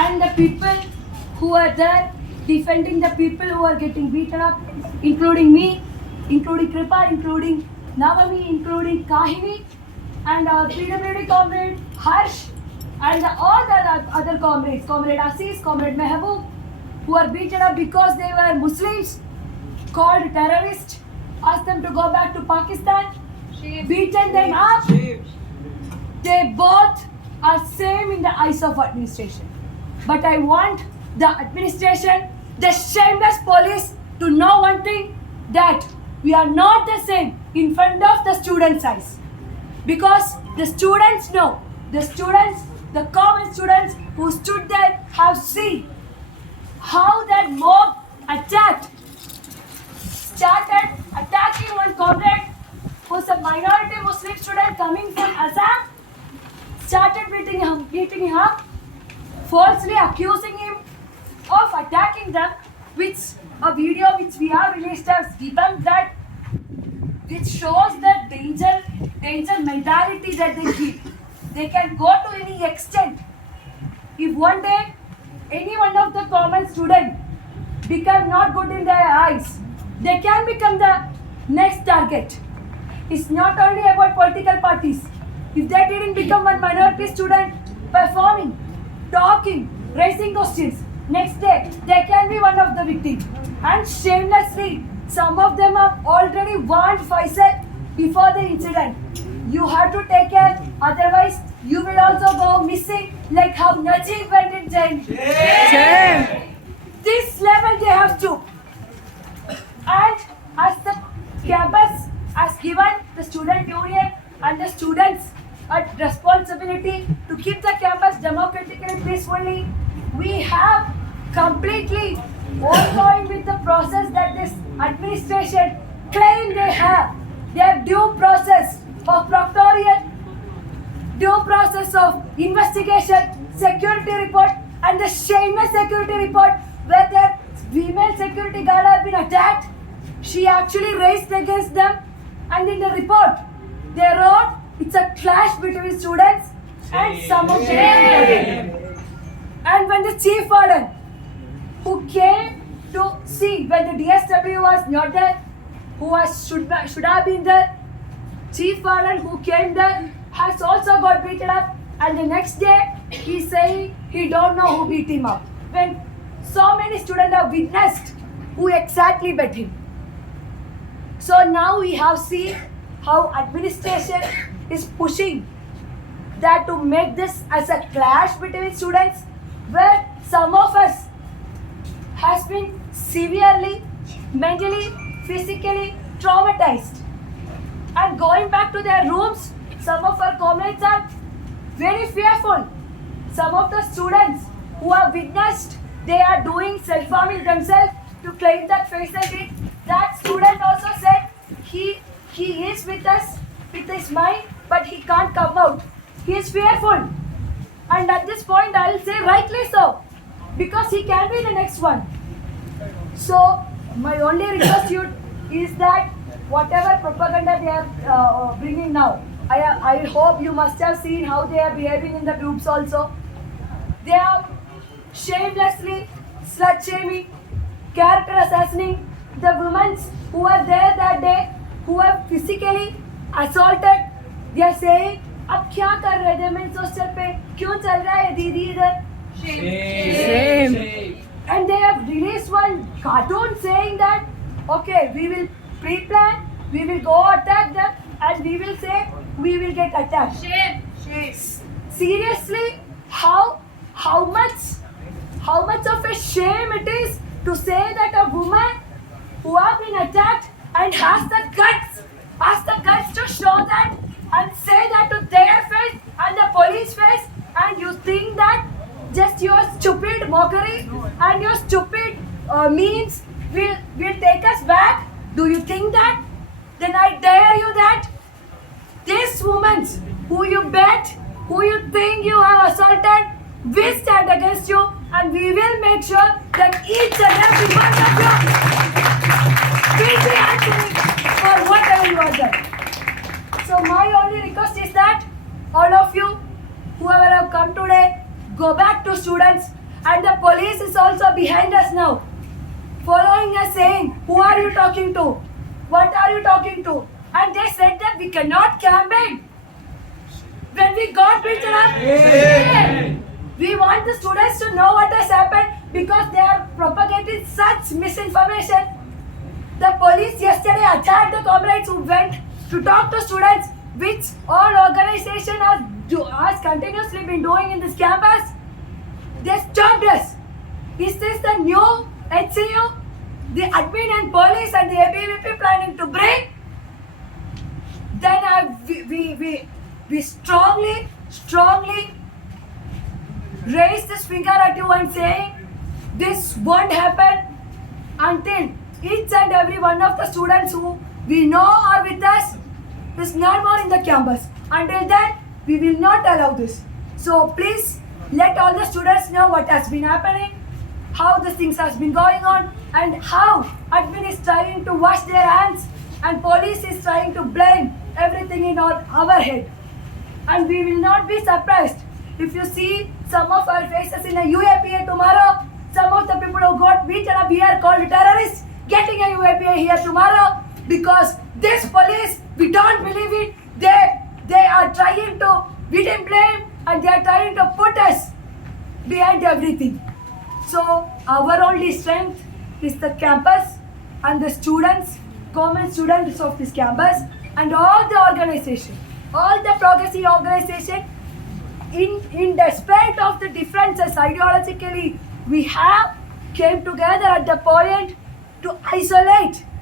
and the people who are there defending the people who are getting beaten up, including me, including Kripa, including Navami, including Kahini, and our PWD comrade Harsh, and all the other comrades, Comrade Aziz, Comrade Mehboob, who are beaten up because they were Muslims, called terrorists, asked them to go back to Pakistan, beaten them up. They both are same in the eyes of administration. But I want the administration, the shameless police to know one thing, that we are not the same in front of the students' eyes. Because the students know, the common students who stood there have seen how that mob started attacking one comrade who's a minority Muslim student coming from Assam, started beating him up, falsely accusing him of attacking them, which a video which we have released has debunked that, which shows the danger mentality that they keep. They can go to any extent. If one day any one of the common student become not good in their eyes, they can become the next target. It's not only about political parties. If they didn't become one minority student performing, talking, raising questions, next day they can be one of the victims. And shamelessly, some of them have already warned Faisal before the incident. You have to take care, otherwise you will also go missing like how Najib went in jail. This level they have stooped. And as the campus has given the student union and the students a responsibility to keep the campus democratically peacefully, we have completely ongoing with the process that this administration claim they have. Their due process of proctorial, due process of investigation, security report, and the shameless security report where their female security guard have been attacked. She actually raised against them, and in the report they wrote it's a clash between students and some of them. And when the chief warden who came to see when the DSW was not there, should have been there, chief warden who came there has also got beaten up, and the next day he saying he don't know who beat him up. When so many students have witnessed who exactly beat him. So now we have seen how administration is pushing that to make this as a clash between students, where some of us has been severely, mentally, physically traumatized. And going back to their rooms, some of our comrades are very fearful. Some of the students who have witnessed they are doing self-harming themselves to claim that Faisal did. That student also said he is with us, with his mind, but he can't come out. He is fearful. And at this point I will say rightly so, because he can be the next one. So my only request to you is that whatever propaganda they are bringing now, I hope you must have seen how they are behaving in the groups also. They are shamelessly slut-shaming, character assassinating the women who are there that day, who are physically assaulted. They are saying, अब क्या कर रहे थे मेरे hostel पे, क्यों चल रहा है दीदी इधर? Shame. And they have released one cartoon saying that, okay, we will pre-plan, we will go attack them, and we will say we will get attacked. Shame. Seriously, how much of a shame it is to say that a woman who have been attacked and has the guts to show that and say that to their face and the police face, and you think that just your stupid mockery and your stupid memes will take us back? Do you think that? Then I dare you that this woman who you bet, who you think you have assaulted, will stand against you, and we will make sure that each and every one of you will be answering for whatever you have done. So my only request is that all of you, whoever have come today, go back to students And the police is also behind us now, following us saying, who are you talking to? What are you talking to? And they said that we cannot campaign. When we got beaten up, we want the students to know what has happened because they are propagating such misinformation. The police yesterday attacked the comrades who went to talk to students, which all organization has continuously been doing in this campus. They stopped us. Is this the new HCU? The admin and police and the ABVP planning to bring? Then we strongly raise this finger at you and saying this won't happen until each and every one of the students who we know are with us is not more in the campus. Until then, we will not allow this. So please let all the students know what has been happening, how the things has been going on, and how admin is trying to wash their hands and police is trying to blame everything in our head. And we will not be surprised if you see some of our faces in a UAPA tomorrow. Some of the people who got beaten up here called terrorists getting a UAPA here tomorrow, because this police, we don't believe it. They are trying to, we didn't blame, and they are trying to put us behind everything. So our only strength is the campus and the students, common students of this campus, and all the organization, all the progressive organization. In despite of the differences ideologically we have came together at the point to isolate